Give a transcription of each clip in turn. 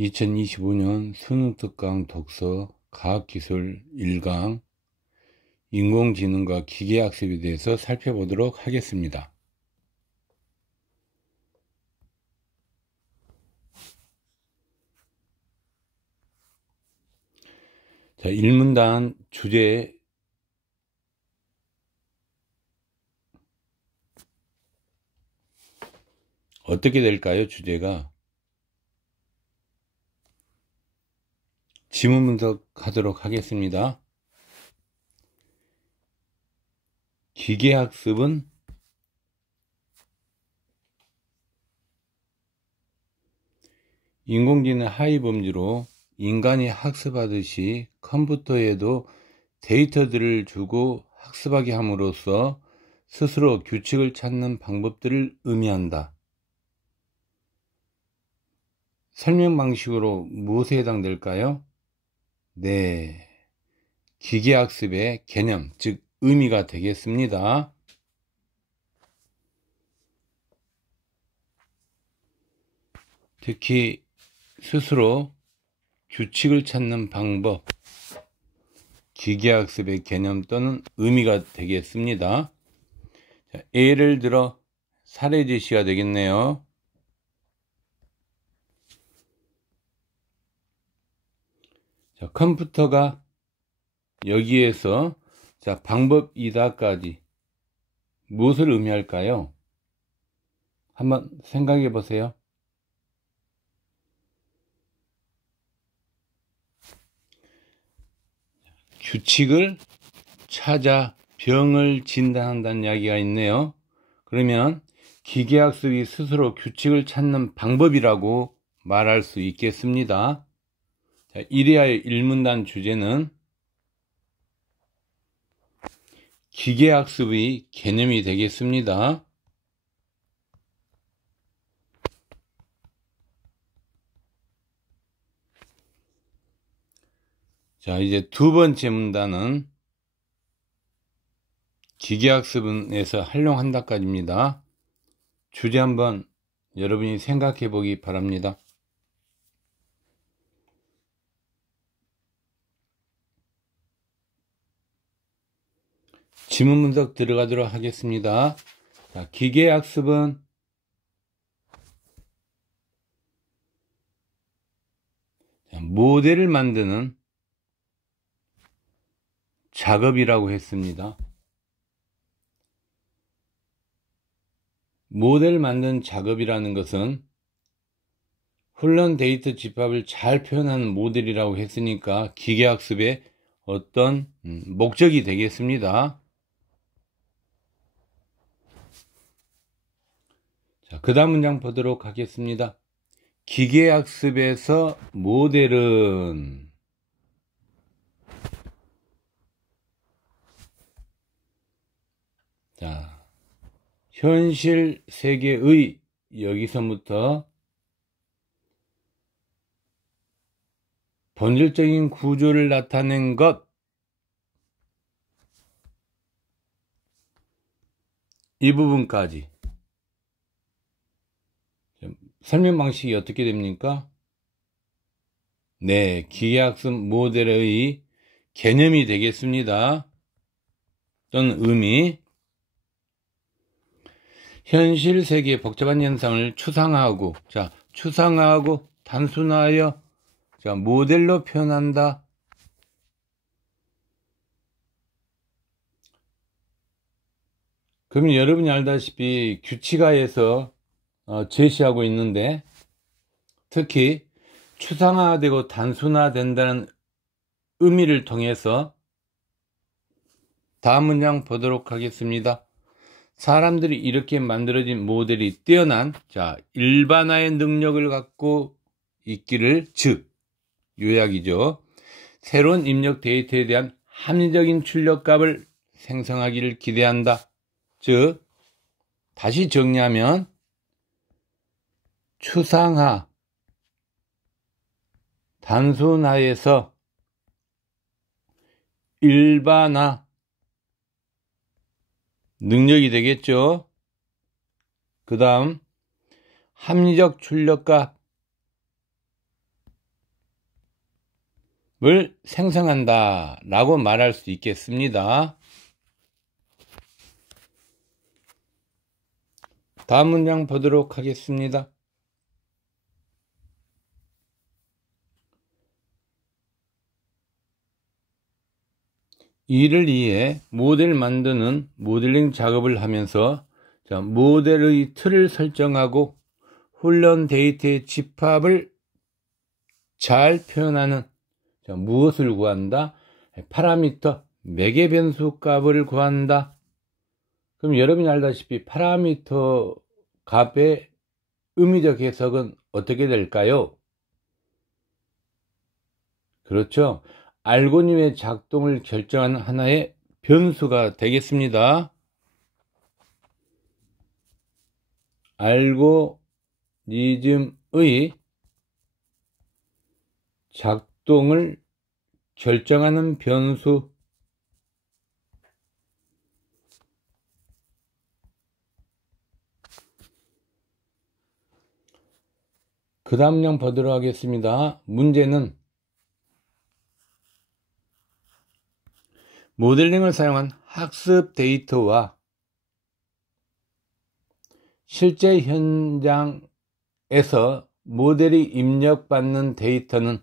2025년 수능특강 독서 과학기술 1강 인공지능과 기계학습에 대해서 살펴보도록 하겠습니다. 자, 1문단 주제 어떻게 될까요? 주제가 지문 분석하도록 하겠습니다. 기계학습은 인공지능 하위범주로 인간이 학습하듯이 컴퓨터에도 데이터들을 주고 학습하게 함으로써 스스로 규칙을 찾는 방법들을 의미한다. 설명 방식으로 무엇에 해당될까요? 네, 기계학습의 개념, 즉 의미가 되겠습니다. 특히 스스로 규칙을 찾는 방법, 기계학습의 개념 또는 의미가 되겠습니다. 자, 예를 들어 사례 제시가 되겠네요. 자, 컴퓨터가 여기에서 자, 방법 이다까지 무엇을 의미할까요? 한번 생각해 보세요. 규칙을 찾아 병을 진단한다는 이야기가 있네요. 그러면 기계학습이 스스로 규칙을 찾는 방법이라고 말할 수 있겠습니다. 자, 이리하여 1문단 주제는 기계학습의 개념이 되겠습니다. 자, 이제 두 번째 문단은 기계학습에서 활용한다까지입니다. 주제 한번 여러분이 생각해 보기 바랍니다. 지문 분석 들어가도록 하겠습니다. 자, 기계학습은 모델을 만드는 작업이라고 했습니다. 모델 만든 작업이라는 것은 훈련 데이터 집합을 잘 표현하는 모델이라고 했으니까 기계학습의 어떤 목적이 되겠습니다. 자, 그 다음 문장 보도록 하겠습니다. 기계학습에서 모델은 자, 현실 세계의 여기서부터 본질적인 구조를 나타낸 것, 이 부분까지 설명 방식이 어떻게 됩니까? 네, 기계학습 모델의 개념이 되겠습니다. 또는 의미. 현실 세계의 복잡한 현상을 추상화하고, 자, 추상화하고 단순화하여 자, 모델로 표현한다. 그러면 여러분이 알다시피 규칙화에서 제시하고 있는데, 특히 추상화되고 단순화된다는 의미를 통해서 다음 문장 보도록 하겠습니다. 사람들이 이렇게 만들어진 모델이 뛰어난 자, 일반화의 능력을 갖고 있기를, 즉 요약이죠. 새로운 입력 데이터에 대한 합리적인 출력값을 생성하기를 기대한다. 즉 다시 정리하면 추상화, 단순화에서 일반화 능력이 되겠죠. 그 다음 합리적 출력값, 생성한다 라고 말할 수 있겠습니다. 다음 문장 보도록 하겠습니다. 이를 위해 모델 만드는 모델링 작업을 하면서 모델의 틀을 설정하고 훈련 데이터의 집합을 잘 표현하는 무엇을 구한다? 파라미터 매개 변수 값을 구한다. 그럼 여러분이 알다시피 파라미터 값의 의미적 해석은 어떻게 될까요? 그렇죠. 알고리즘의 작동을 결정하는 하나의 변수가 되겠습니다. 알고리즘의 작동을 결정하는 변수. 그 다음 문장 보도록 하겠습니다. 문제는 모델링을 사용한 학습 데이터와 실제 현장에서 모델이 입력받는 데이터는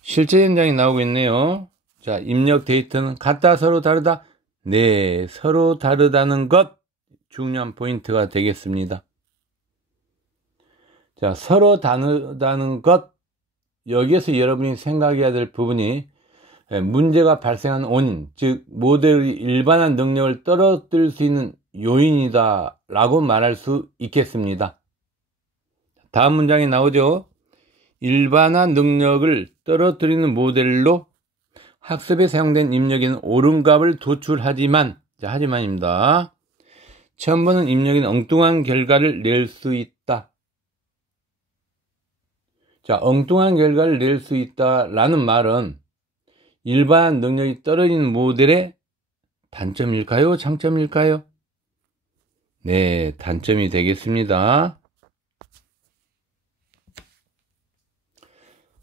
실제 현장이 나오고 있네요. 자, 입력 데이터는 같다, 서로 다르다? 네, 서로 다르다는 것 중요한 포인트가 되겠습니다. 자, 서로 다르다는 것, 여기에서 여러분이 생각해야 될 부분이 문제가 발생한 원인, 즉 모델의 일반화 능력을 떨어뜨릴 수 있는 요인이다 라고 말할 수 있겠습니다. 다음 문장에 나오죠. 일반화 능력을 떨어뜨리는 모델로 학습에 사용된 입력에는 옳은 값을 도출하지만, 하지만입니다. 처음 보는 입력에는 엉뚱한 결과를 낼 수 있다. 자, 엉뚱한 결과를 낼 수 있다라는 말은 일반 능력이 떨어지는 모델의 단점일까요? 장점일까요? 네, 단점이 되겠습니다.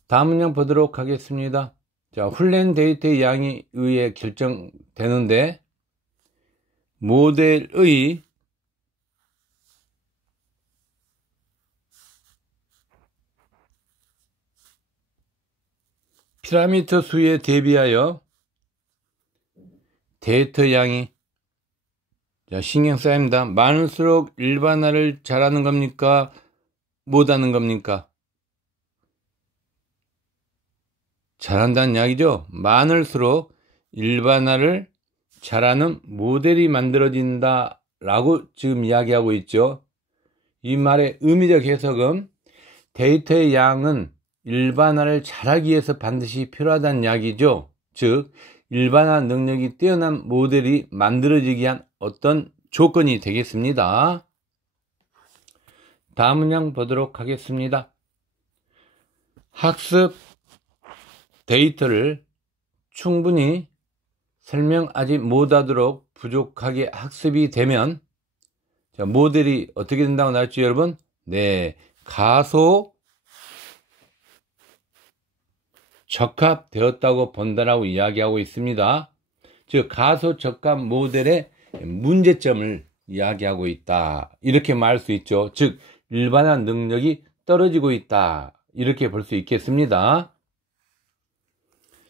다음 문장 보도록 하겠습니다. 자, 훈련 데이터의 양에 의해 결정되는데 모델의 파라미터 수에 대비하여 데이터 양이 신경 써야 합니다. 많을수록 일반화를 잘하는 겁니까? 못하는 겁니까? 잘한다는 이야기죠. 많을수록 일반화를 잘하는 모델이 만들어진다 라고 지금 이야기하고 있죠. 이 말의 의미적 해석은 데이터의 양은 일반화를 잘하기 위해서 반드시 필요하다는 이야기죠. 즉 일반화 능력이 뛰어난 모델이 만들어지기 위한 어떤 조건이 되겠습니다. 다음 문장 보도록 하겠습니다. 학습 데이터를 충분히 설명하지 못하도록 부족하게 학습이 되면 모델이 어떻게 된다고 나왔죠, 여러분? 네, 가소 적합되었다고 본다라고 이야기하고 있습니다. 즉 가소 적합 모델의 문제점을 이야기하고 있다, 이렇게 말할 수 있죠. 즉 일반화 능력이 떨어지고 있다, 이렇게 볼 수 있겠습니다.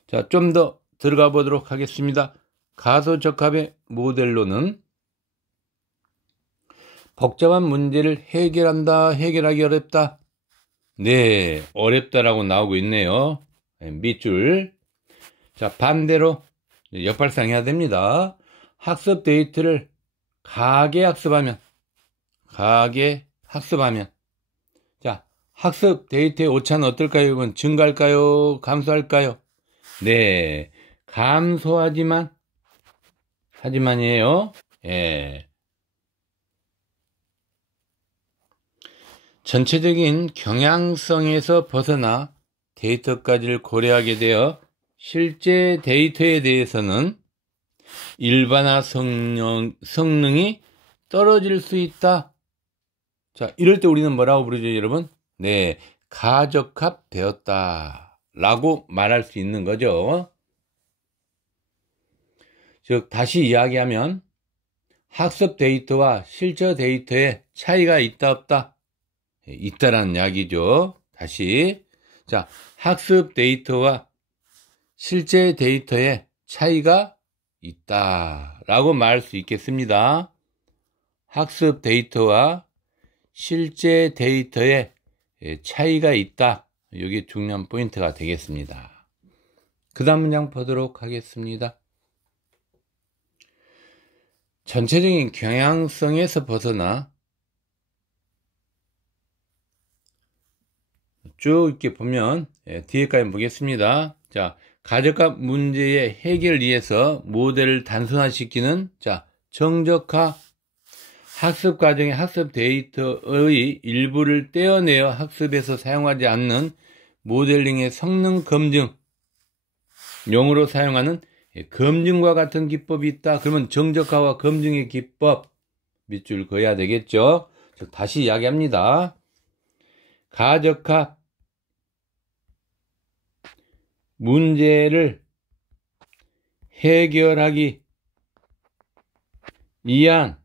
자, 좀 더 들어가 보도록 하겠습니다. 가소 적합의 모델로는 복잡한 문제를 해결하기 어렵다. 네, 어렵다라고 나오고 있네요. 밑줄. 자, 반대로 역발상 해야 됩니다. 학습 데이터를 가게 학습하면 자, 학습 데이터의 오차는 어떨까요? 이건 증가할까요? 감소할까요? 네, 하지만이에요. 예. 전체적인 경향성에서 벗어나 데이터까지를 고려하게 되어 실제 데이터에 대해서는 일반화 성능이 떨어질 수 있다. 자, 이럴 때 우리는 뭐라고 부르죠, 여러분? 네, 가적합되었다 라고 말할 수 있는 거죠. 즉 다시 이야기하면 학습 데이터와 실제 데이터에 차이가 있다 없다? 있다라는 이야기죠. 다시 자, 학습 데이터와 실제 데이터에 차이가 있다라고 말할 수 있겠습니다. 학습 데이터와 실제 데이터에 차이가 있다. 이게 중요한 포인트가 되겠습니다. 그 다음 문장 보도록 하겠습니다. 전체적인 경향성에서 벗어나 쭉 이렇게 보면 뒤에까지 보겠습니다. 자, 가정과 문제의 해결을 위해서 모델을 단순화시키는 정적화 학습 과정의 학습 데이터의 일부를 떼어내어 학습에서 사용하지 않는 모델링의 성능 검증 용으로 사용하는 검증과 같은 기법이 있다. 그러면 정적화와 검증의 기법 밑줄 그어야 되겠죠. 다시 이야기합니다. 가적화 문제를 해결하기 위한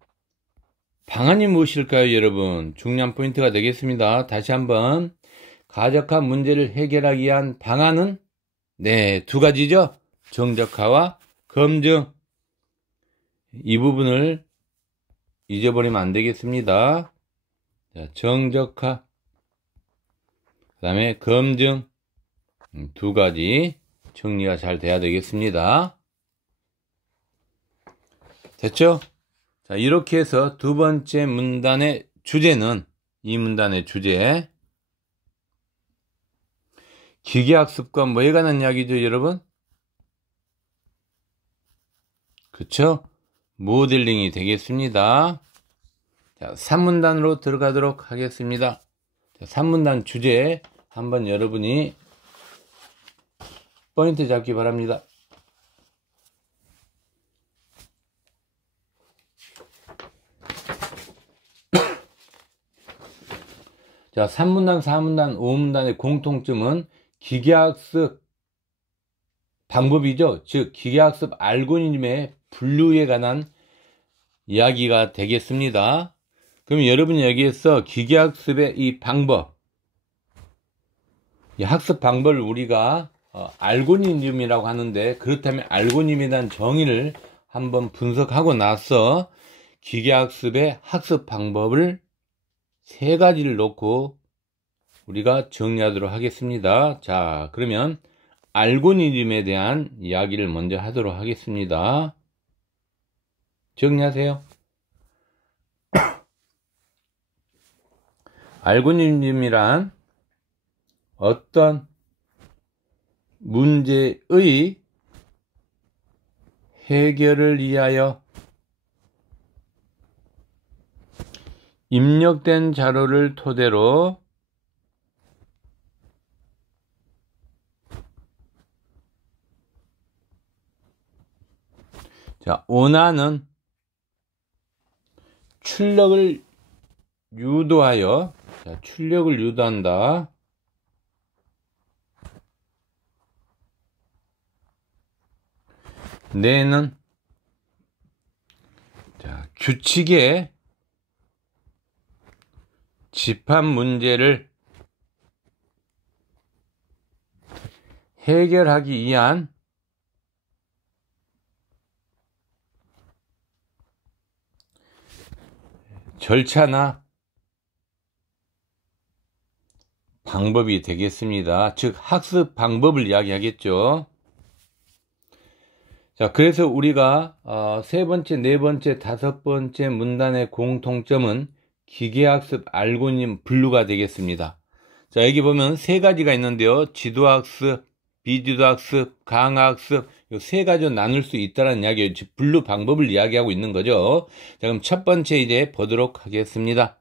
방안이 무엇일까요, 여러분? 중요한 포인트가 되겠습니다. 다시 한번 가적화 문제를 해결하기 위한 방안은 두 가지죠. 정적화와 검증. 이 부분을 잊어버리면 안 되겠습니다. 정적화, 그 다음에 검증 두 가지 정리가 잘 돼야 되겠습니다. 됐죠? 자, 이렇게 해서 두 번째 문단의 주제는 이 문단의 주제 기계학습과 뭐에 관한 이야기죠, 여러분? 그쵸? 모델링이 되겠습니다. 자, 3문단으로 들어가도록 하겠습니다. 자, 3문단 주제 한번 여러분이 포인트 잡기 바랍니다. 자, 3문단, 4문단, 5문단의 공통점은 기계학습 방법이죠. 즉 기계학습 알고리즘의 분류에 관한 이야기가 되겠습니다. 그럼 여러분이 여기에서 기계학습의 이 방법, 이 학습 방법을 우리가 알고리즘이라고 하는데, 그렇다면 알고리즘에 대한 정의를 한번 분석하고 나서 기계학습의 학습 방법을 세 가지를 놓고 우리가 정리하도록 하겠습니다. 자, 그러면 알고리즘에 대한 이야기를 먼저 하도록 하겠습니다. 정리하세요. 알고리즘이란 어떤 문제의 해결을 위하여 입력된 자료를 토대로 원하는 출력을 유도하여 출력을 유도한다. 내는 규칙의 집합 문제를 해결하기 위한 절차나 방법이 되겠습니다. 즉 학습 방법을 이야기하겠죠. 자, 그래서 우리가 세 번째, 네 번째, 다섯 번째 문단의 공통점은 기계학습 알고리즘 분류가 되겠습니다. 자, 여기 보면 세 가지가 있는데요. 지도학습, 비지도학습, 강화학습, 이 세 가지로 나눌 수 있다는 이야기예요. 즉 분류 방법을 이야기하고 있는 거죠. 자, 그럼 첫 번째 이제 보도록 하겠습니다.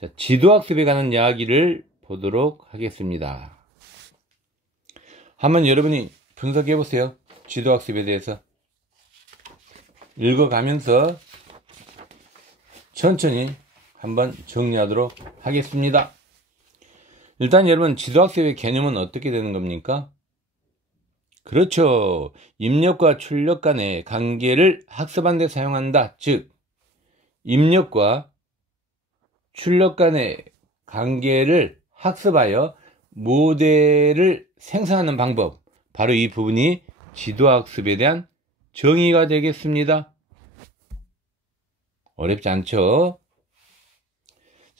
자, 지도학습에 관한 이야기를 보도록 하겠습니다. 한번 여러분이 분석해 보세요. 지도학습에 대해서 읽어가면서 천천히 한번 정리하도록 하겠습니다. 일단 여러분, 지도학습의 개념은 어떻게 되는 겁니까? 그렇죠. 입력과 출력 간의 관계를 학습하는 데 사용한다. 즉, 입력과 출력 간의 관계를 학습하여 모델을 생성하는 방법, 바로 이 부분이 지도학습에 대한 정의가 되겠습니다. 어렵지 않죠?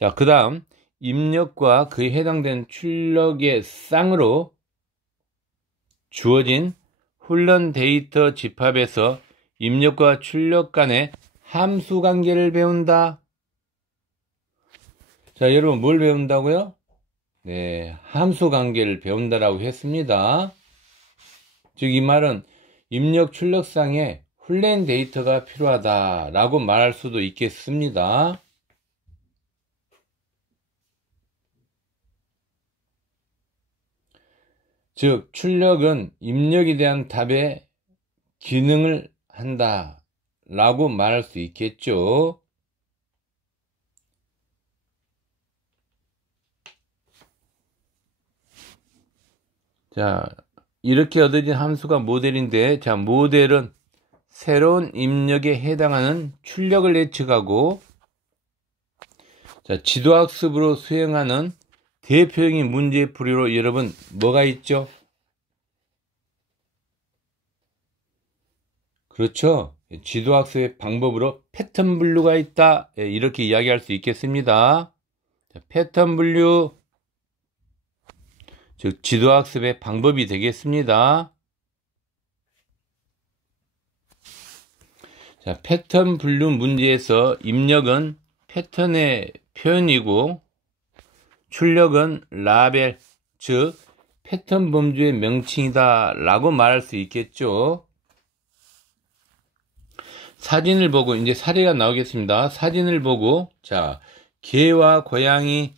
자, 그 다음 입력과 그에 해당된 출력의 쌍으로 주어진 훈련 데이터 집합에서 입력과 출력 간의 함수 관계를 배운다. 자, 여러분 뭘 배운다고요? 네, 함수 관계를 배운다라고 했습니다. 즉, 이 말은 입력 출력상에 훈련 데이터가 필요하다라고 말할 수도 있겠습니다. 즉, 출력은 입력에 대한 답의 기능을 한다라고 말할 수 있겠죠. 자, 이렇게 얻어진 함수가 모델인데, 자, 모델은 새로운 입력에 해당하는 출력을 예측하고, 자, 지도학습으로 수행하는 대표적인 문제풀이로 여러분 뭐가 있죠? 그렇죠. 지도학습의 방법으로 패턴 분류가 있다. 이렇게 이야기할 수 있겠습니다. 자, 패턴 분류, 즉 지도학습의 방법이 되겠습니다. 자, 패턴 분류 문제에서 입력은 패턴의 표현이고 출력은 라벨, 즉 패턴 범주의 명칭이다 라고 말할 수 있겠죠. 사진을 보고 이제 사례가 나오겠습니다. 사진을 보고, 자, 개와 고양이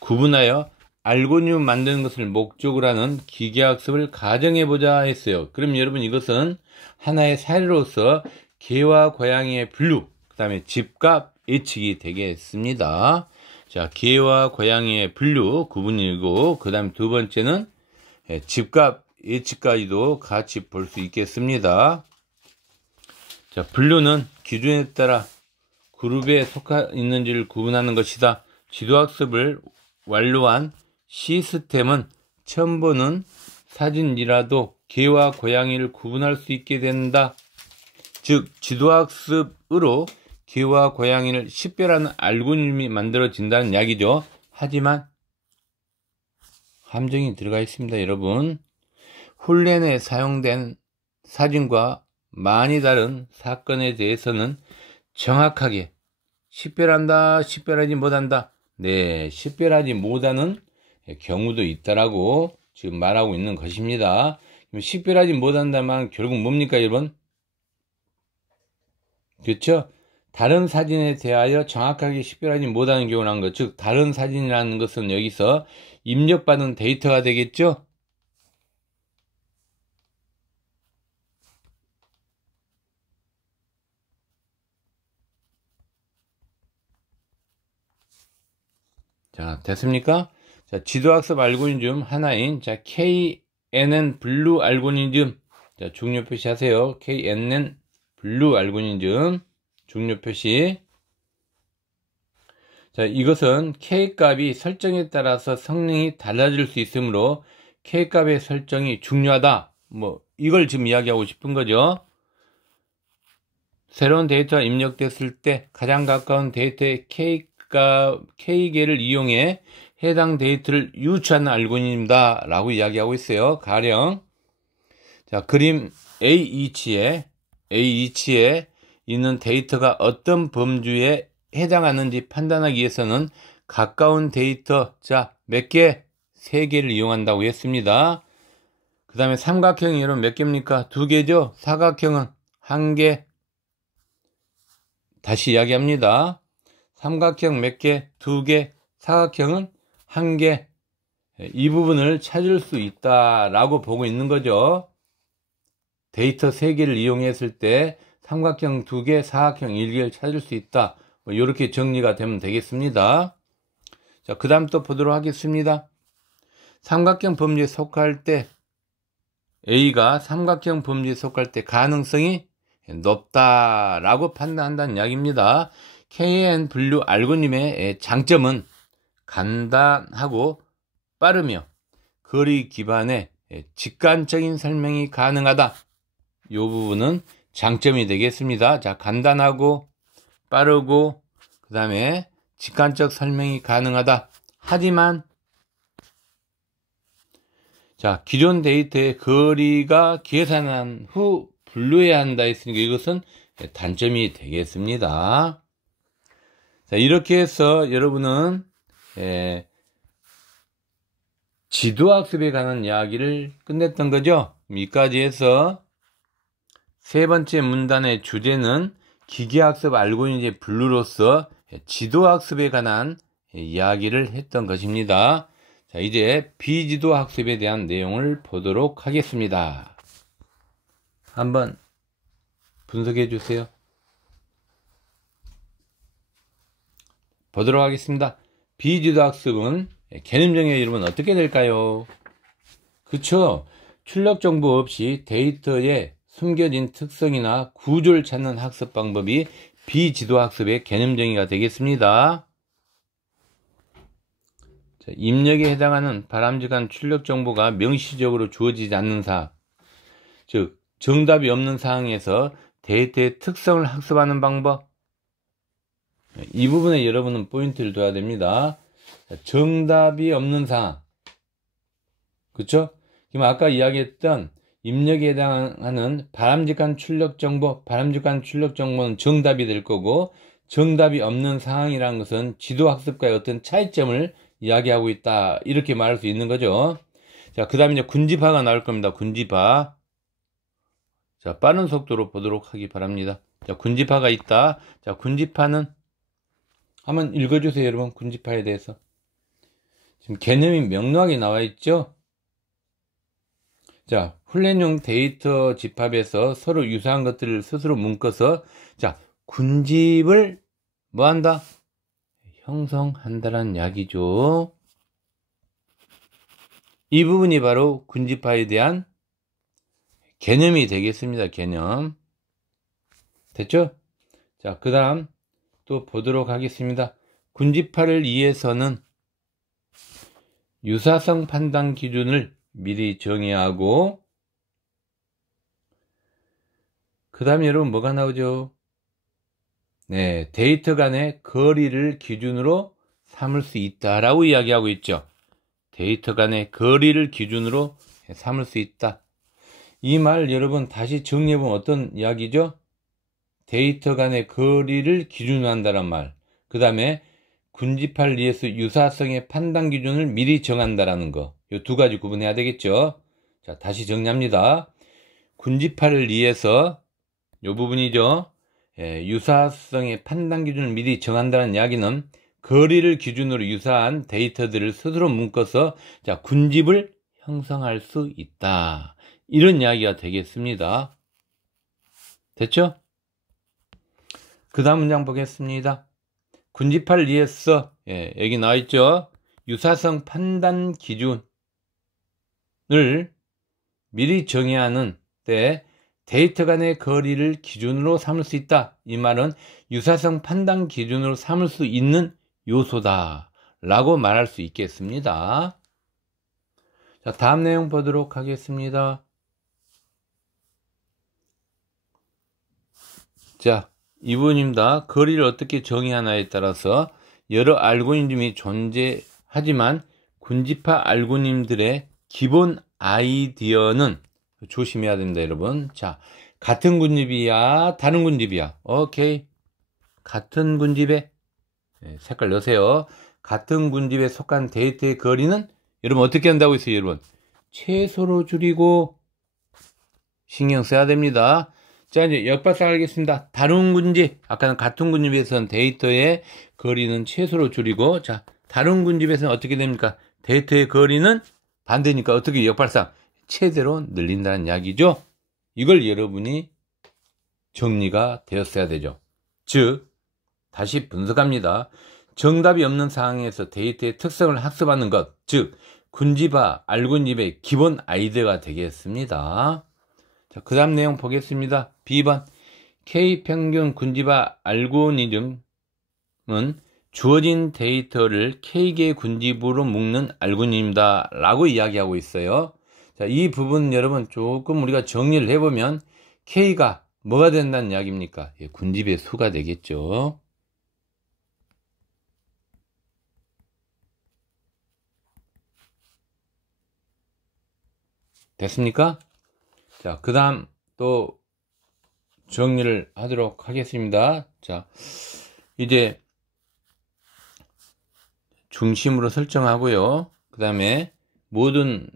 구분하여 알고리즘 만드는 것을 목적으로 하는 기계학습을 가정해보자 했어요. 그럼 여러분, 이것은 하나의 사례로서 개와 고양이의 분류, 그 다음에 집값 예측이 되겠습니다. 자, 개와 고양이의 분류 구분이고, 그 다음에 두 번째는 집값 예측까지도 같이 볼 수 있겠습니다. 자, 분류는 기준에 따라 그룹에 속하 있는지를 구분하는 것이다. 지도학습을 완료한 시스템은 처음 보는 사진이라도 개와 고양이를 구분할 수 있게 된다. 즉, 지도학습으로 개와 고양이를 식별하는 알고리즘이 만들어진다는 이야기죠. 하지만 함정이 들어가 있습니다, 여러분. 훈련에 사용된 사진과 많이 다른 사건에 대해서는 정확하게 식별한다, 식별하지 못한다. 네, 식별하지 못하는 경우도 있다라고 지금 말하고 있는 것입니다. 식별하지 못한다면 결국 뭡니까, 여러분? 그렇죠? 다른 사진에 대하여 정확하게 식별하지 못하는 경우라는 것, 즉 다른 사진이라는 것은 여기서 입력받은 데이터가 되겠죠? 자, 됐습니까? 자, 지도학습 알고리즘 하나인, 자, KNN 블루 알고리즘. 자, 중요 표시하세요. KNN 블루 알고리즘. 중요 표시. 자, 이것은 K값이 설정에 따라서 성능이 달라질 수 있으므로 K값의 설정이 중요하다. 뭐, 이걸 지금 이야기하고 싶은 거죠. 새로운 데이터가 입력됐을 때 가장 가까운 데이터의 K개를 이용해 해당 데이터를 유추하는 알고리즘이다 라고 이야기하고 있어요. 가령, 자, 그림 A2치에 있는 데이터가 어떤 범주에 해당하는지 판단하기 위해서는 가까운 데이터, 자, 몇 개? 3개를 이용한다고 했습니다. 그 다음에 삼각형이 여러분 몇 개입니까? 2개죠? 사각형은 1개. 다시 이야기합니다. 삼각형 몇 개? 2개. 사각형은 1개. 이 부분을 찾을 수 있다라고 보고 있는 거죠. 데이터 3개를 이용했을 때 삼각형 2개, 사각형 1개를 찾을 수 있다. 뭐 이렇게 정리가 되면 되겠습니다. 자, 그 다음 또 보도록 하겠습니다. 삼각형 범위에 속할 때, A가 삼각형 범위에 속할 때 가능성이 높다라고 판단한다는 이야기입니다. KNW 알고리즘의 장점은 간단하고 빠르며 거리 기반의 직관적인 설명이 가능하다. 이 부분은 장점이 되겠습니다. 자, 간단하고 빠르고 그 다음에 직관적 설명이 가능하다. 하지만 자, 기존 데이터의 거리가 계산한 후 분류해야 한다 했으니까 이것은 단점이 되겠습니다. 자, 이렇게 해서 여러분은 지도학습에 관한 이야기를 끝냈던 거죠. 여기까지 해서 세 번째 문단의 주제는 기계학습 알고리즘의 분류로서 지도학습에 관한 이야기를 했던 것입니다. 자, 이제 비지도학습에 대한 내용을 보도록 하겠습니다. 한번 분석해 주세요. 보도록 하겠습니다. 비지도학습은 개념적인 이름은 어떻게 될까요? 그쵸? 출력 정보 없이 데이터에 숨겨진 특성이나 구조를 찾는 학습 방법이 비지도학습의 개념 정의가 되겠습니다. 자, 입력에 해당하는 바람직한 출력 정보가 명시적으로 주어지지 않는 사항, 즉 정답이 없는 상황에서 데이터의 특성을 학습하는 방법, 이 부분에 여러분은 포인트를 둬야 됩니다. 자, 정답이 없는 상황, 그쵸? 그럼 아까 이야기했던 입력에 해당하는 바람직한 출력 정보는 정답이 될 거고, 정답이 없는 상황이라는 것은 지도학습과의 어떤 차이점을 이야기하고 있다, 이렇게 말할 수 있는 거죠. 자, 그 다음에 이제 군집화가 나올 겁니다. 군집화. 자, 빠른 속도로 보도록 하기 바랍니다. 자, 군집화가 있다. 자, 군집화는 한번 읽어주세요, 여러분. 군집화에 대해서. 지금 개념이 명료하게 나와 있죠? 자, 훈련용 데이터 집합에서 서로 유사한 것들을 스스로 묶어서, 자, 군집을 뭐 한다? 형성한다는 이야기죠. 이 부분이 바로 군집화에 대한 개념이 되겠습니다. 개념. 됐죠? 자, 그 다음 또 보도록 하겠습니다. 군집화를 위해서는 유사성 판단 기준을 미리 정의하고, 그 다음에 여러분 뭐가 나오죠? 네, 데이터 간의 거리를 기준으로 삼을 수 있다라고 이야기하고 있죠. 데이터 간의 거리를 기준으로 삼을 수 있다. 이 말 여러분 다시 정리해보면 어떤 이야기죠? 데이터 간의 거리를 기준으로 한다는 말. 그 다음에 군집화를 위해서 유사성의 판단 기준을 미리 정한다라는 거. 이 두 가지 구분해야 되겠죠. 자, 다시 정리합니다. 군집화를 위해서 이 부분이죠. 유사성의 판단 기준을 미리 정한다는 이야기는 거리를 기준으로 유사한 데이터들을 스스로 묶어서 자, 군집을 형성할 수 있다. 이런 이야기가 되겠습니다. 됐죠? 그 다음 문장 보겠습니다. 군집화를 위해서 여기 나와 있죠. 유사성 판단 기준을 미리 정해야 하는 때 데이터 간의 거리를 기준으로 삼을 수 있다. 이 말은 유사성 판단 기준으로 삼을 수 있는 요소다 라고 말할 수 있겠습니다. 자, 다음 내용 보도록 하겠습니다. 자, 이 부분입니다. 거리를 어떻게 정의하나에 따라서 여러 알고리즘이 존재하지만 군집화 알고리즘들의 기본 아이디어는 조심해야 됩니다, 여러분. 자, 같은 군집이야, 다른 군집이야. 오케이. 같은 군집에 색깔 넣으세요. 같은 군집에 속한 데이터의 거리는 여러분 어떻게 한다고 했어요, 여러분? 최소로 줄이고 신경 써야 됩니다. 자, 이제 역발상 하겠습니다. 다른 군집, 아까는 같은 군집에서는 데이터의 거리는 최소로 줄이고, 자, 다른 군집에서는 어떻게 됩니까? 데이터의 거리는 반대니까 어떻게 역발상? 최대로 늘린다는 이야기죠. 이걸 여러분이 정리가 되었어야 되죠. 즉, 다시 분석합니다. 정답이 없는 상황에서 데이터의 특성을 학습하는 것, 즉 군집화, 알군집의 기본 아이디어가 되겠습니다. 자, 그 다음 내용 보겠습니다. B번 K평균 군집화 알고리즘은 주어진 데이터를 K개의 군집으로 묶는 알고리즘이다 라고 이야기하고 있어요. 자, 이 부분 여러분 조금 우리가 정리를 해보면 K가 뭐가 된다는 이야기입니까? 예, 군집의 수가 되겠죠. 됐습니까? 자, 그 다음 또 정리를 하도록 하겠습니다. 자, 이제 중심으로 설정하고요. 그 다음에 모든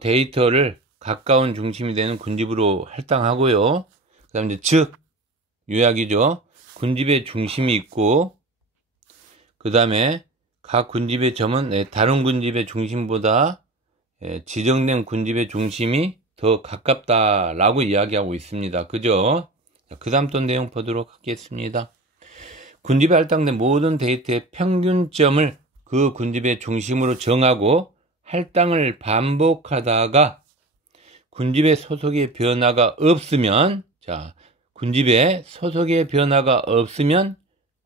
데이터를 가까운 중심이 되는 군집으로 할당하고요. 그 다음에 즉 요약이죠. 군집의 중심이 있고 그 다음에 각 군집의 점은 다른 군집의 중심보다 지정된 군집의 중심이 더 가깝다라고 이야기하고 있습니다. 그죠? 그 다음 또 내용 보도록 하겠습니다. 군집에 할당된 모든 데이터의 평균점을 그 군집의 중심으로 정하고 할당을 반복하다가 군집의 소속의 변화가 없으면, 자, 군집의 소속의 변화가 없으면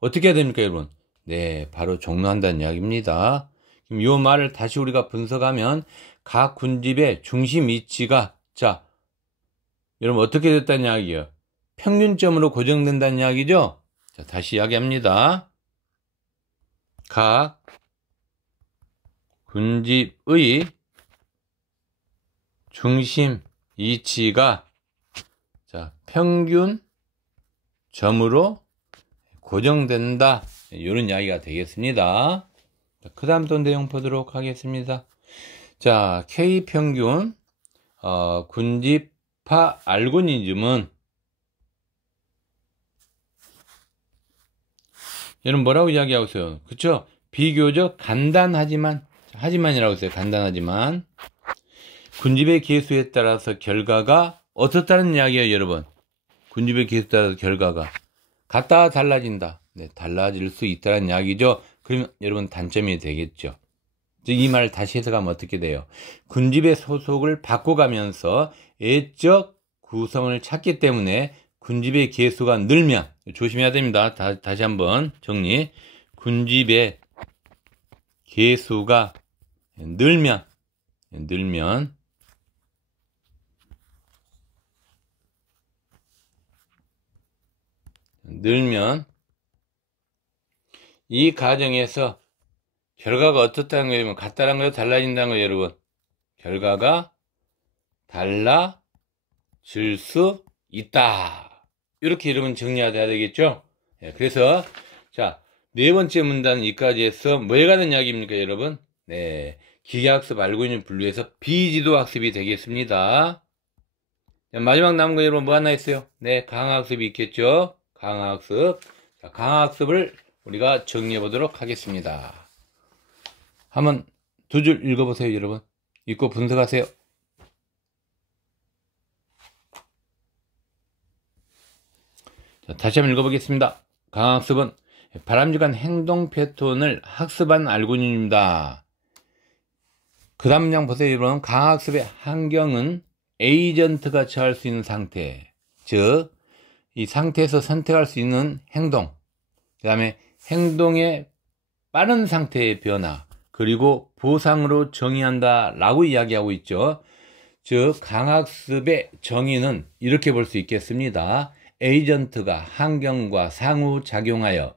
어떻게 해야 됩니까, 여러분? 네, 바로 종료한다는 이야기입니다. 그럼 이 말을 다시 우리가 분석하면 각 군집의 중심 위치가, 자, 여러분 어떻게 됐다는 이야기예요? 평균점으로 고정된다는 이야기죠? 자, 다시 이야기합니다. 각 군집의 중심 위치가, 자, 평균점으로 고정된다. 이런 이야기가 되겠습니다. 그 다음 또 내용 보도록 하겠습니다. 자, K평균 군집화 알고리즘은 여러분 뭐라고 이야기하고 있어요? 그쵸? 비교적 하지만이라고 했어요. 간단하지만 군집의 개수에 따라서 결과가 어떻다는 이야기예요, 여러분. 군집의 개수에 따라서 결과가 같다 달라진다. 네, 달라질 수 있다는 이야기죠. 그러면 여러분 단점이 되겠죠. 이 말을 다시 해석하면 어떻게 돼요? 군집의 소속을 바꿔가면서 애적 구성을 찾기 때문에 군집의 개수가 늘면, 조심해야 됩니다. 다시 한번 정리. 군집의 개수가 늘면 이 과정에서 결과가 어떻다는 거예요? 같다는 거예요? 달라진다는 거예요, 여러분? 결과가 달라질 수 있다. 이렇게 여러분 정리해야 되겠죠? 네, 그래서 자, 네 번째 문단은 여기까지 해서 뭐에 관한 이야기입니까, 여러분? 네, 기계학습 알고리즘 분류에서 비지도 학습이 되겠습니다. 자, 마지막 남은 거 여러분 뭐 하나 있어요? 네, 강화학습이 있겠죠? 강화학습. 자, 강화학습을 우리가 정리해 보도록 하겠습니다. 한번 두 줄 읽어보세요, 여러분. 읽고 분석하세요. 자, 다시 한번 읽어보겠습니다. 강화학습은 바람직한 행동 패턴을 학습한 알고리즘입니다. 그 다음 문장 보세요, 여러분. 강화학습의 환경은 에이전트가 처할 수 있는 상태, 즉 이 상태에서 선택할 수 있는 행동, 그 다음에 행동의 빠른 상태의 변화, 그리고 보상으로 정의한다 라고 이야기하고 있죠. 즉 강학습의 정의는 이렇게 볼 수 있겠습니다. 에이전트가 환경과 상호작용하여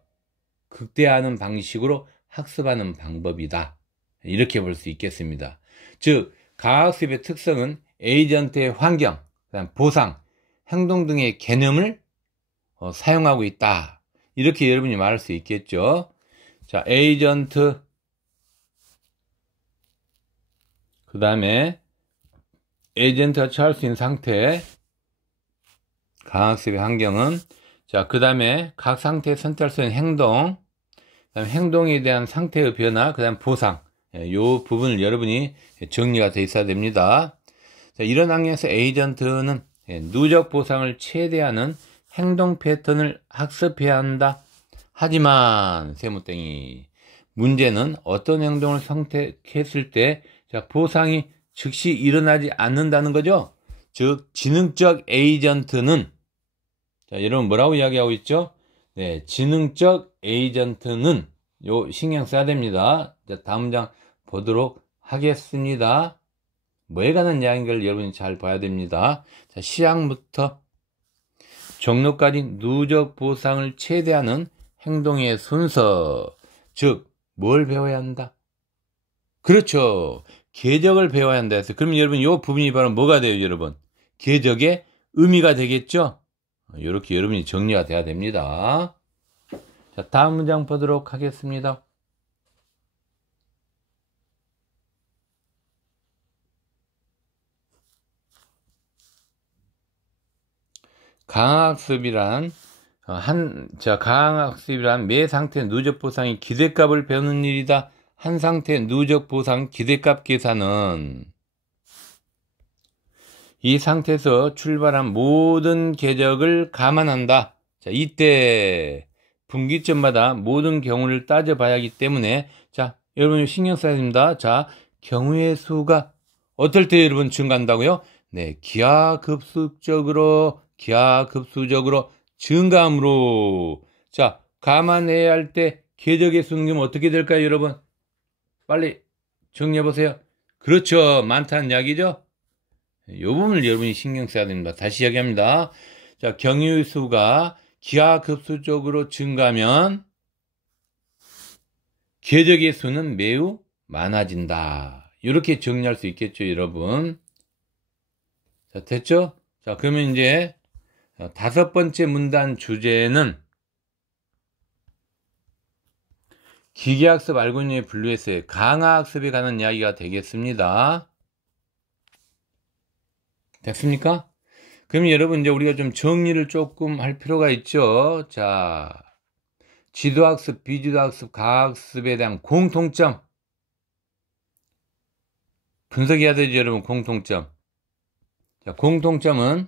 극대화하는 방식으로 학습하는 방법이다. 이렇게 볼 수 있겠습니다. 즉 강학습의 특성은 에이전트의 환경, 보상, 행동 등의 개념을 사용하고 있다. 이렇게 여러분이 말할 수 있겠죠. 자, 에이전트, 그 다음에 에이전트가 처할 수 있는 상태, 강학습의 환경은, 자, 그 다음에 각 상태에 선택할 수 있는 행동, 그 다음에 행동에 대한 상태의 변화, 그 다음에 보상, 이 부분을 여러분이 정리가 되어 있어야 됩니다. 자, 이런 환경에서 에이전트는 누적 보상을 최대화하는 행동 패턴을 학습해야 한다. 하지만 세무땡이 문제는 어떤 행동을 선택했을 때 자, 보상이 즉시 일어나지 않는다는 거죠. 즉 지능적 에이전트는 자, 여러분 뭐라고 이야기하고 있죠? 네, 지능적 에이전트는 요 신경 써야 됩니다. 자, 다음 문장 보도록 하겠습니다. 뭐에 관한 이야기인가를 여러분이 잘 봐야 됩니다. 자, 시작부터 종료까지 누적 보상을 최대화하는 행동의 순서. 즉, 뭘 배워야 한다? 그렇죠. 궤적을 배워야 한다 해서. 그럼 여러분, 이 부분이 바로 뭐가 돼요, 여러분? 궤적의 의미가 되겠죠? 이렇게 여러분이 정리가 돼야 됩니다. 자, 다음 문장 보도록 하겠습니다. 강학습이란 강학습이란 매 상태 누적 보상의 기대값을 배우는 일이다. 한 상태 누적 보상 기대값 계산은 이 상태에서 출발한 모든 궤적을 감안한다. 자, 이때 분기점마다 모든 경우를 따져봐야 하기 때문에 자, 여러분 신경 써야 됩니다. 자, 경우의 수가 어떨 때 여러분 증가한다고요? 네, 기하급수적으로 증가함으로. 자, 감안해야 할 때 궤적의 수는 어떻게 될까요, 여러분? 빨리 정리해 보세요. 그렇죠, 많다는 이야기죠. 이 부분을 여러분이 신경 써야 됩니다. 다시 이야기합니다. 자, 경우의 수가 기하급수적으로 증가하면 궤적의 수는 매우 많아진다. 이렇게 정리할 수 있겠죠, 여러분. 자, 됐죠? 자, 그러면 이제 다섯 번째 문단 주제는 기계학습 알고리즘의 분류에서의 강화학습에 관한 이야기가 되겠습니다. 됐습니까? 그럼 여러분 이제 우리가 좀 정리를 조금 할 필요가 있죠. 자, 지도학습, 비지도학습, 강화학습에 대한 공통점 분석해야 되죠, 여러분. 공통점. 자, 공통점은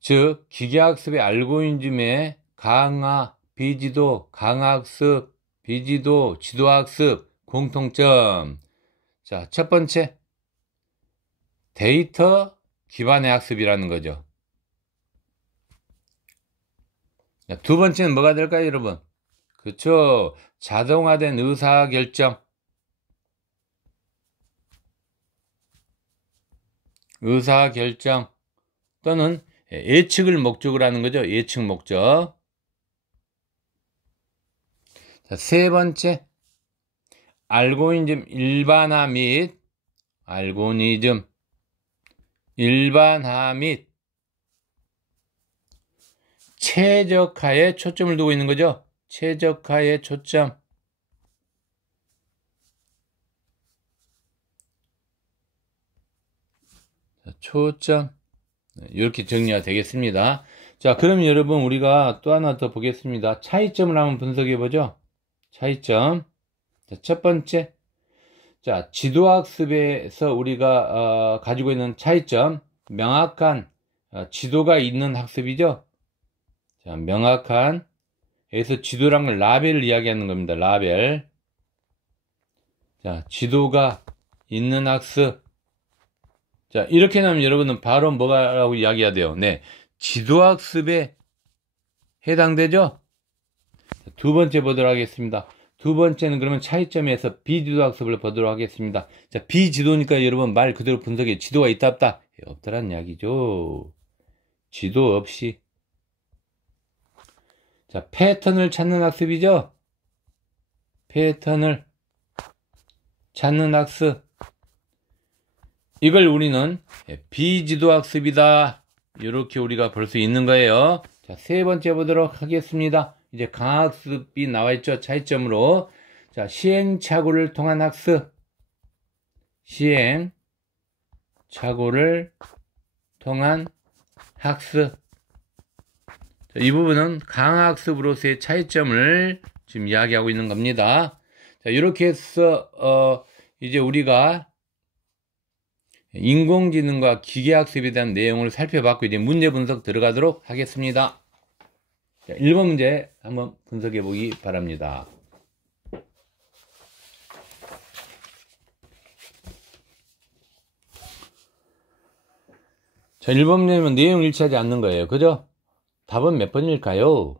즉 기계학습의 알고리즘의 강화, 비지도, 강화학습, 비지도, 지도학습 공통점. 자, 첫 번째 데이터 기반의 학습이라는 거죠. 자, 두 번째는 뭐가 될까요, 여러분? 그렇죠. 자동화된 의사결정. 의사결정 또는 예측을 목적으로 하는 거죠. 예측 목적. 자, 세 번째 알고리즘 일반화 및 최적화에 초점을 두고 있는 거죠. 최적화에 초점. 자, 초점. 이렇게 정리가 되겠습니다. 자, 그럼 여러분 우리가 또 하나 더 보겠습니다. 차이점을 한번 분석해 보죠. 차이점. 자, 첫 번째. 자, 지도학습에서 우리가 가지고 있는 차이점. 명확한 지도가 있는 학습이죠. 자, 명확한 여기서 지도란 걸 라벨을 이야기하는 겁니다. 라벨. 자, 지도가 있는 학습. 자, 이렇게 나면 여러분은 바로 뭐라고 이야기해야 돼요? 네, 지도학습에 해당되죠? 두 번째 보도록 하겠습니다. 두 번째는 그러면 차이점에서 비지도학습을 보도록 하겠습니다. 자, 비지도니까 여러분 말 그대로 분석해. 지도가 있다 없다? 없다란 이야기죠. 지도 없이. 자, 패턴을 찾는 학습이죠? 패턴을 찾는 학습. 이걸 우리는 비지도학습이다. 이렇게 우리가 볼 수 있는 거예요. 자, 세 번째 보도록 하겠습니다. 이제 강학습이 나와 있죠. 차이점으로. 자, 시행착오를 통한 학습. 시행착오를 통한 학습. 자, 이 부분은 강학습으로서의 차이점을 지금 이야기하고 있는 겁니다. 자, 이렇게 해서 이제 우리가 인공지능과 기계학습에 대한 내용을 살펴봤고 이제 문제 분석 들어가도록 하겠습니다. 자, 1번 문제 한번 분석해 보기 바랍니다. 자, 1번 문제는 내용 일치하지 않는 거예요. 그죠? 답은 몇 번일까요?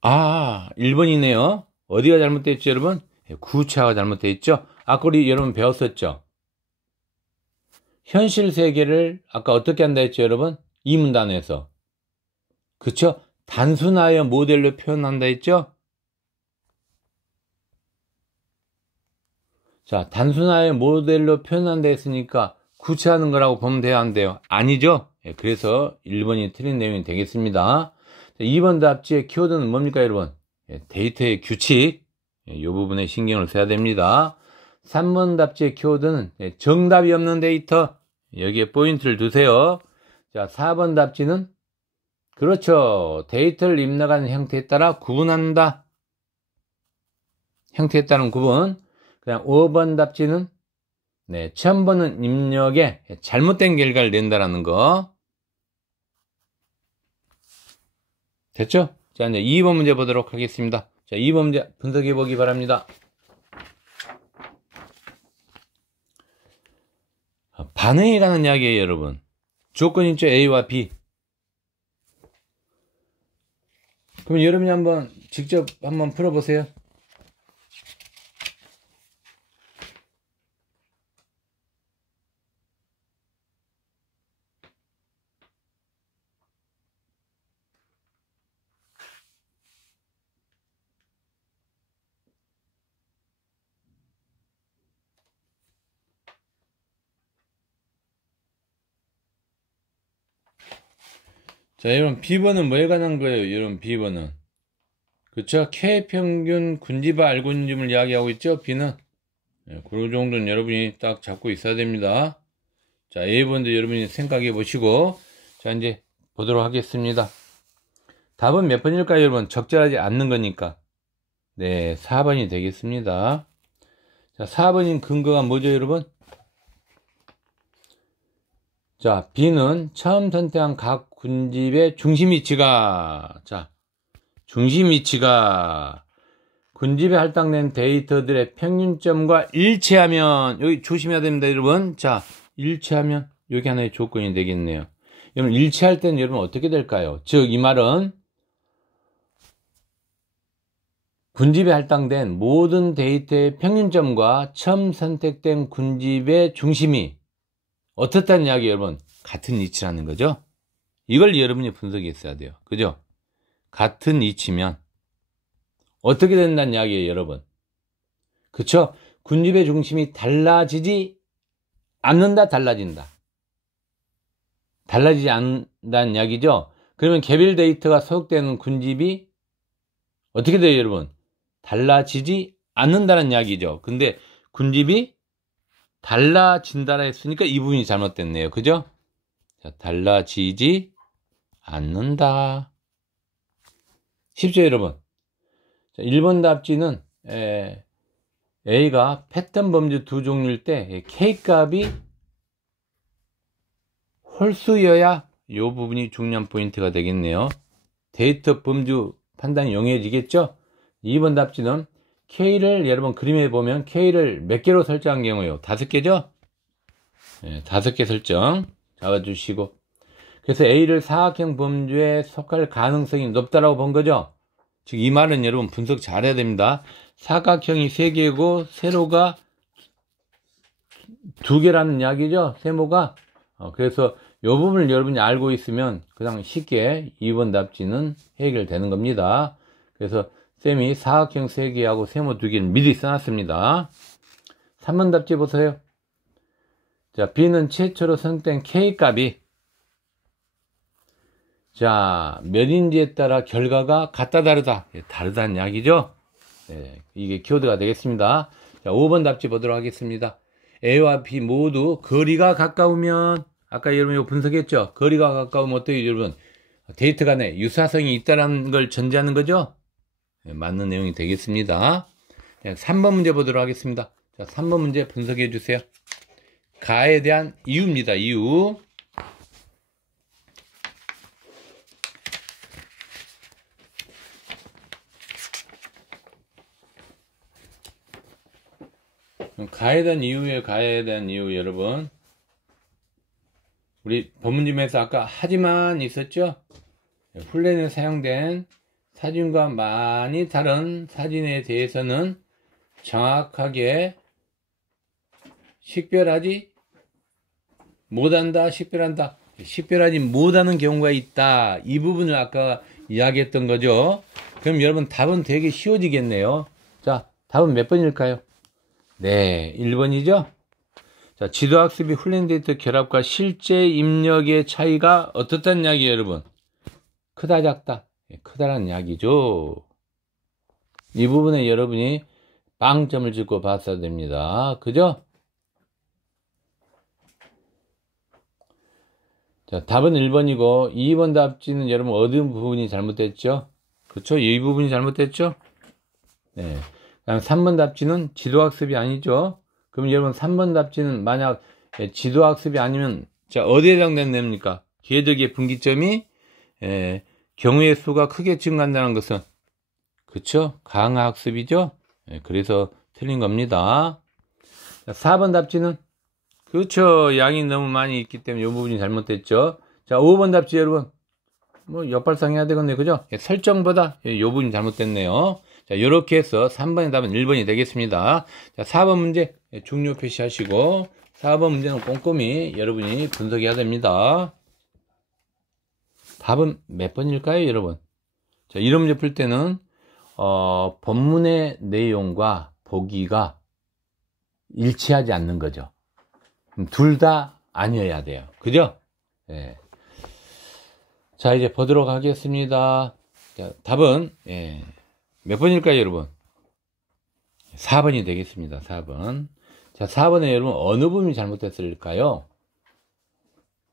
아, 1번이네요. 어디가 잘못되어 있죠, 여러분? 구차가 잘못되어 있죠? 아까 우리 여러분 배웠었죠? 현실 세계를 아까 어떻게 한다 했죠, 여러분? 이 문단에서. 그쵸? 단순하여 모델로 표현한다 했죠? 자, 단순하여 모델로 표현한다 했으니까 구체하는 거라고 보면 돼야 안 돼요? 아니죠? 그래서 1번이 틀린 내용이 되겠습니다. 2번 답지의 키워드는 뭡니까, 여러분? 데이터의 규칙. 이 부분에 신경을 써야 됩니다. 3번 답지의 키워드는 정답이 없는 데이터. 여기에 포인트를 두세요. 자, 4번 답지는 그렇죠. 데이터를 입력하는 형태에 따라 구분한다. 형태에 따른 구분. 그냥 5번 답지는 처음 보는 입력에 잘못된 결과를 낸다라는 거. 됐죠? 자, 이제 2번 문제 보도록 하겠습니다. 자, 2번 문제 분석해 보기 바랍니다. 반응이 가는 이야기예요, 여러분. 조건이 있죠, A와 B. 그럼 여러분이 한번 직접 한번 풀어보세요. 자, 여러분, B번은 뭐에 관한 거예요, 여러분, B번은? 그쵸? K평균 군지바 알고리즘을 이야기하고 있죠, B는? 그 정도는 여러분이 딱 잡고 있어야 됩니다. 자, A번도 여러분이 생각해 보시고, 자, 이제 보도록 하겠습니다. 답은 몇 번일까요, 여러분? 적절하지 않는 거니까. 네, 4번이 되겠습니다. 자, 4번인 근거가 뭐죠, 여러분? 자, B는 처음 선택한 각 군집의 중심 위치가, 자, 중심 위치가 군집에 할당된 데이터들의 평균점과 일치하면, 여기 조심해야 됩니다, 여러분. 자, 일치하면, 여기 하나의 조건이 되겠네요. 여러분, 일치할 때는 여러분 어떻게 될까요? 즉, 이 말은 군집에 할당된 모든 데이터의 평균점과 처음 선택된 군집의 중심이 어떻다는 이야기, 여러분? 같은 위치라는 거죠? 이걸 여러분이 분석했어야 돼요. 그죠? 같은 위치면 어떻게 된다는 이야기예요, 여러분? 그쵸? 군집의 중심이 달라지지 않는다, 달라진다. 달라지지 않는다는 이야기죠? 그러면 개별 데이터가 소속되는 군집이 어떻게 돼요, 여러분? 달라지지 않는다는 이야기죠. 근데 군집이 달라진다라 했으니까 이 부분이 잘못됐네요. 그죠? 자, 달라지지 않는다. 쉽죠, 여러분? 자, 1번 답지는 A가 패턴 범주 두 종류일 때 K값이 홀수여야 이 부분이 중요한 포인트가 되겠네요. 데이터 범주 판단이 용이해지겠죠? 2번 답지는 K를 여러분 그림에 보면 K를 몇 개로 설정한 경우요? 5개죠? 네, 5개 설정 잡아주시고, 그래서 A를 사각형 범주에 속할 가능성이 높다라고 본 거죠? 즉 이 말은 여러분 분석 잘해야 됩니다. 사각형이 3개고 세로가 2개라는 이야기죠, 세모가. 그래서 이 부분을 여러분이 알고 있으면 그냥 쉽게 2번 답지는 해결되는 겁니다. 그래서 쌤이 사각형 3개하고 세모 2개를 미리 써놨습니다. 3번 답지 보세요. 자, B는 최초로 선택된 K값이 자, 몇인지에 따라 결과가 같다 다르다. 다르다는 이야기죠. 네, 이게 키워드가 되겠습니다. 자, 5번 답지 보도록 하겠습니다. A와 B 모두 거리가 가까우면, 아까 여러분 이거 분석했죠? 거리가 가까우면 어떻게 여러분? 데이터 간에 유사성이 있다는 걸 전제하는 거죠? 네, 맞는 내용이 되겠습니다. 자, 3번 문제 보도록 하겠습니다. 자, 3번 문제 분석해 주세요. 가에 대한 이유입니다. 이유. 가에 대한 이유예요. 가에 대한 이유 여러분. 우리 법문집에서 아까 하지만 있었죠? 훈련에 사용된 사진과 많이 다른 사진에 대해서는 정확하게 식별하지 못한다, 식별하지 못하는 경우가 있다. 이 부분을 아까 이야기했던 거죠. 그럼 여러분 답은 되게 쉬워지겠네요. 자, 답은 몇 번일까요? 네, 1번이죠? 자, 지도학습이 훈련 데이터 결합과 실제 입력의 차이가 어떻다는 이야기예요, 여러분? 크다, 작다? 크다라는 이야기죠. 이 부분에 여러분이 빵점을 찍고 봤어야 됩니다. 그죠? 자, 답은 1번이고 2번 답지는 여러분 어떤 부분이 잘못됐죠? 그렇죠? 이 부분이 잘못됐죠? 네. 그다음 3번 답지는 지도학습이 아니죠? 그럼 여러분 3번 답지는 만약 지도학습이 아니면 자, 어디에 해당됩니까? 기회적의 분기점이 경우의 수가 크게 증가한다는 것은 그렇죠? 강화학습이죠? 그래서 틀린 겁니다. 자, 4번 답지는 그렇죠. 양이 너무 많이 있기 때문에 이 부분이 잘못됐죠. 자, 5번 답지 여러분. 뭐 역발상 해야 되겠네요. 그죠? 설정보다 이 부분이 잘못됐네요. 자, 이렇게 해서 3번의 답은 1번이 되겠습니다. 자, 4번 문제 중요 표시하시고 4번 문제는 꼼꼼히 여러분이 분석해야 됩니다. 답은 몇 번일까요, 여러분? 자, 이런 문제 풀 때는 본문의 내용과 보기가 일치하지 않는 거죠. 둘 다 아니어야 돼요. 그죠? 예. 자, 이제 보도록 하겠습니다. 자, 답은 몇 번일까요, 여러분? 4번이 되겠습니다. 4번. 자, 4번에 여러분 어느 부분이 잘못됐을까요?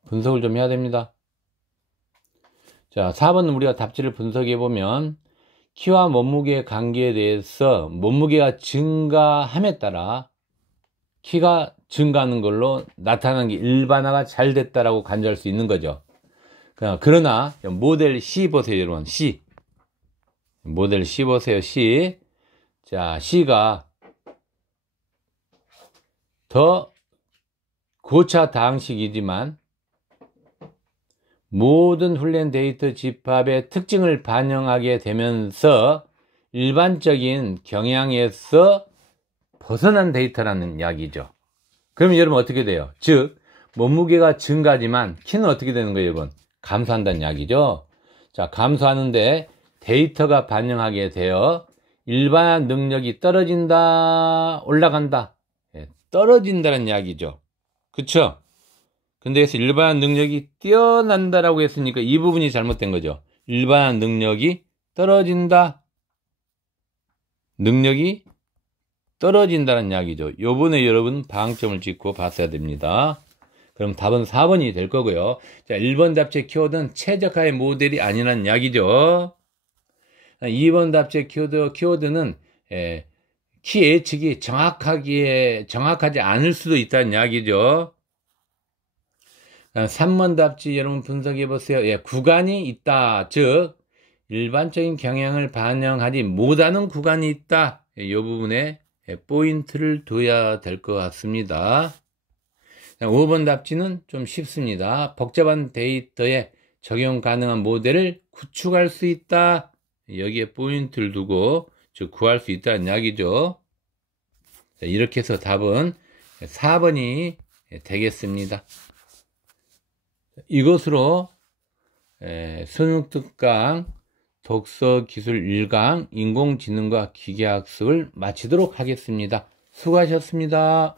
분석을 좀 해야 됩니다. 자, 4번은 우리가 답지를 분석해 보면 키와 몸무게의 관계에 대해서 몸무게가 증가함에 따라 키가 증가하는 걸로 나타나는 게 일반화가 잘 됐다라고 간주할 수 있는 거죠. 그러나 모델 C 보세요, 여러분. C. 모델 C 보세요. C. 자, C가 더 고차 다항식이지만 모든 훈련 데이터 집합의 특징을 반영하게 되면서 일반적인 경향에서 벗어난 데이터라는 이야기죠. 그러면 여러분 어떻게 돼요? 즉 몸무게가 증가하지만 키는 어떻게 되는 거예요, 여러분? 감소한다는 이야기죠. 자, 감소하는데 데이터가 반영하게 되어 일반 능력이 떨어진다, 올라간다. 떨어진다는 이야기죠. 그쵸? 근데 여기서 일반 능력이 뛰어난다라고 했으니까 이 부분이 잘못된 거죠. 일반 능력이 떨어진다. 능력이 떨어진다는 이야기죠. 요번에 여러분 방점을 찍고 봤어야 됩니다. 그럼 답은 4번이 될 거고요. 자, 1번 답제 키워드는 최적화의 모델이 아니라는 이야기죠. 2번 답제 키워드는 키 예측이 정확하지 않을 수도 있다는 이야기죠. 3번 답지 여러분 분석해 보세요. 구간이 있다. 즉 일반적인 경향을 반영하지 못하는 구간이 있다. 이 부분에 포인트를 둬야 될 것 같습니다. 5번 답지는 좀 쉽습니다. 복잡한 데이터에 적용 가능한 모델을 구축할 수 있다. 여기에 포인트를 두고 즉 구할 수 있다는 이야기죠. 자, 이렇게 해서 답은 4번이 되겠습니다. 이것으로 수능특강 독서기술 1강 인공지능과 기계학습을 마치도록 하겠습니다. 수고하셨습니다.